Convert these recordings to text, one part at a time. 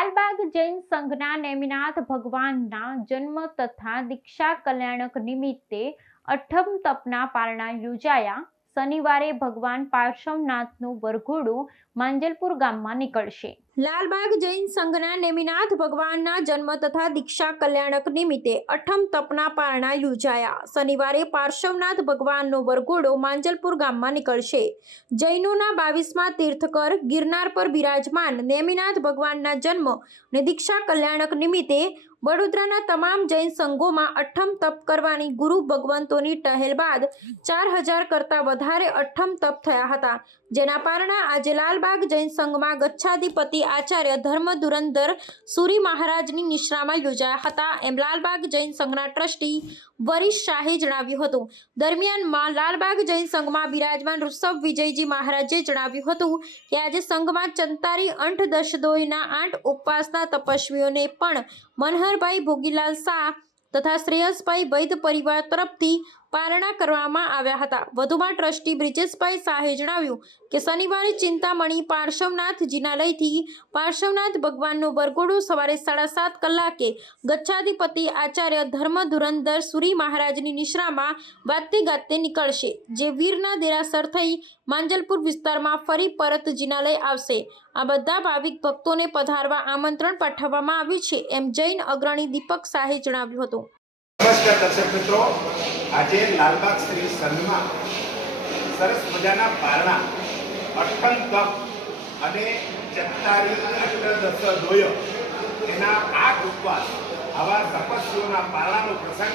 લાલબાગ જૈન સંઘના નેમિનાથ ભગવાનના જન્મ તથા દીક્ષા કલ્યાણક નિમિત્તે અઠમ તપના પારણા યોજાયા। શનિવારે ભગવાન પાર્શ્વનાથનું વરઘોડું માંજલપુર ગામમાં નીકળશે। લાલબાગ જૈન સંઘના નેમિનાથ ભગવાનના જન્મ તથા દીક્ષા કલ્યાણક નિમિત્તે અઠમ તપના પારણા યોજાયા। શનિવારે પાર્શ્વનાથ ભગવાનનો વરઘોડો માંજલપુર ગામમાં નીકળશે। જૈનોના 22મા તીર્થકર ગિરનાર પર બિરાજમાન નેમિનાથ ભગવાનના જન્મ અને દીક્ષા કલ્યાણક નિમિત્તે વડોદરાના તમામ જૈન સંઘોમાં અઠમ તપ કરવાની ગુરુ ભગવંતોની ટહેલ બાદ 4000 કરતાં વધારે અઠમ તપ થયા હતા, જેના પારણા આજે લાલબાગ જૈન સંઘમાં ગચ્છાધિપતિ આચાર્ય ધર્મ ધુરંધર સુરી મહારાજની નિશ્રામાં યોજાયા હતા, એમ લાલબાગ જૈન સંઘના ટ્રસ્ટી વરીશ શાહે જણાવ્યું હતું। દરમિયાનમાં લાલબાગ જૈન સંઘમાં બિરાજમાન ઋષભ વિજયજી મહારાજે જણાવ્યું હતું કે આજે સંઘમાં ચંતારી અંઠ દશદોયના 8 ઉપવાસના તપસ્વીઓને પણ મનહરભાઈ ભોગીલાલ શાહ તથા શ્રેયસભાઈ વૈદ પરિવાર તરફથી પારણા કરવામાં આવ્યા હતા। વધુમાં ટ્રસ્ટી બ્રિજેશભાઈ શાહે જણાવ્યું કે શનિવારે ચિંતામણી પાર્શ્વનાથ જિનાલયથી પાર્શ્વનાથ ભગવાનનો વરઘોડો સવારે 7:30 કલાકે ગચ્છાધિપતિ આચાર્ય ધર્મ ધુરંધર સુરી મહારાજની નિશ્રામાં વાતે ગાતે નીકળશે, જે વીરના દેરાસર થઈ માંજલપુર વિસ્તારમાં ફરી પરત જિનાલય આવશે। આ બધા ભાવિક ભક્તોને પધારવા આમંત્રણ પાઠવવામાં આવ્યું છે, એમ જૈન અગ્રણી દીપક શાહે જણાવ્યું હતું। નમસ્કાર દર્શક મિત્રો, આજે લાલબાગ શ્રી સંઘમાં સરસ મજાના પારણા અઠમ તપ અને ચત્તારી અષ્ટદશદોય એના 8 ઉપવાસ આવા તપસ્વીઓના પારણાનો પ્રસંગ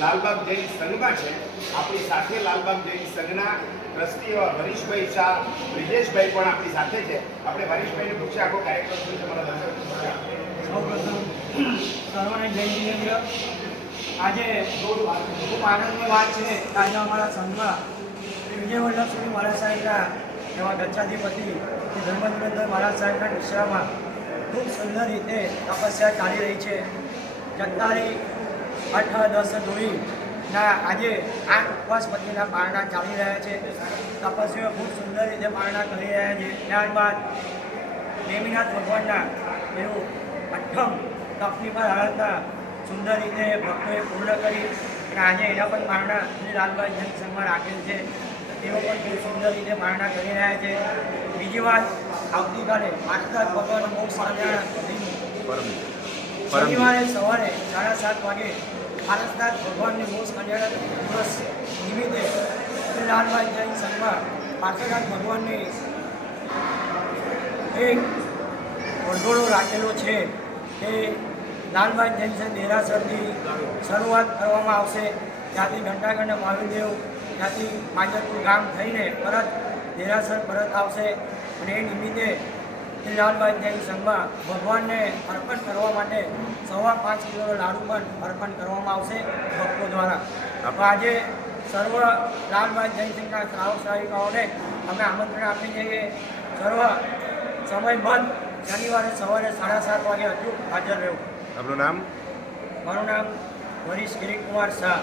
લાલબાગ જૈન સંઘમાં છે। આપણી સાથે લાલબાગ જૈન સંઘના ટ્રસ્ટી એવા વરીશભાઈ શાહ, બ્રિજેશભાઈ પણ આપણી સાથે છે। આપણે વરીશભાઈને પૂછીએ આખો કાર્યક્રમ શું છે મારા દર્શક। સૌપ્રથમ સર્વને જય જીનેન્દ્ર। આજે ખૂબ આનંદની વાત છે કે આજે અમારા સંઘમાં વિજય વલ્લભ સુરી મહારાજ સાહેબના એવા ગચ્છાધિપતિ ધર્મધુરંધર મહારાજ સાહેબના નિશ્રામાં ખૂબ સુંદર રીતે તપસ્યા ચાલી રહી છે। ચત્તારી અઠ દસ દોઈના આજે 8 ઉપવાસ પતિના પારણા ચાલી રહ્યા છે। તપસ્વીઓ ખૂબ સુંદર રીતે પારણા કરી રહ્યા છે। ત્યારબાદ નેમિનાથ ભગવાનના એવું અઠમ તપની પર આરાધના સુંદર રીતે ભક્તોએ પૂર્ણ કરી અને આજે એના પણ પારણા શ્રી લાલબાગ જૈન સંઘમાં રાખેલ છે। તેઓ પણ ખૂબ સુંદર રીતે પારણા કરી રહ્યા છે। બીજી વાત, આવતીકાલે પાર્શ્વનાથ ભગવાનનો મોક્ષ કલ્યાણ શનિવારે સવારે 7:30 વાગે પાર્શ્વનાથ ભગવાનની મોક્ષ કલ્યાણ દિવસ નિમિત્તે શ્રી લાલબાગ જૈન સંઘમાં પાર્શ્વનાથ ભગવાનની એક વરઘોડો રાખેલો છે। તે લાલબાગ જૈન સંઘ દેરાસરથી શરૂઆત કરવામાં આવશે। ત્યાંથી ઘંટાકંડ મહાવીરદેવ ત્યાંથી માંજલપુર ગામ થઈને પરત દેરાસર પરત આવશે અને એ નિમિત્તે શ્રી લાલબાગ જૈન સંઘમાં ભગવાનને અર્પણ કરવા માટે 5.25 કિલોનો લાડુ પણ અર્પણ કરવામાં આવશે ભક્તો દ્વારા। તો આજે સર્વ લાલબાગ જૈન સંઘના શ્રાવક શ્રાવિકાઓને અમે આમંત્રણ આપીએ છીએ કે સર્વ સમયબદ્ધ શનિવારે સવારે 7:30 વાગે અચૂક હાજર રહેવું। આપનું નામ? મારું નામ વરીશ કિરીટકુમાર શાહ।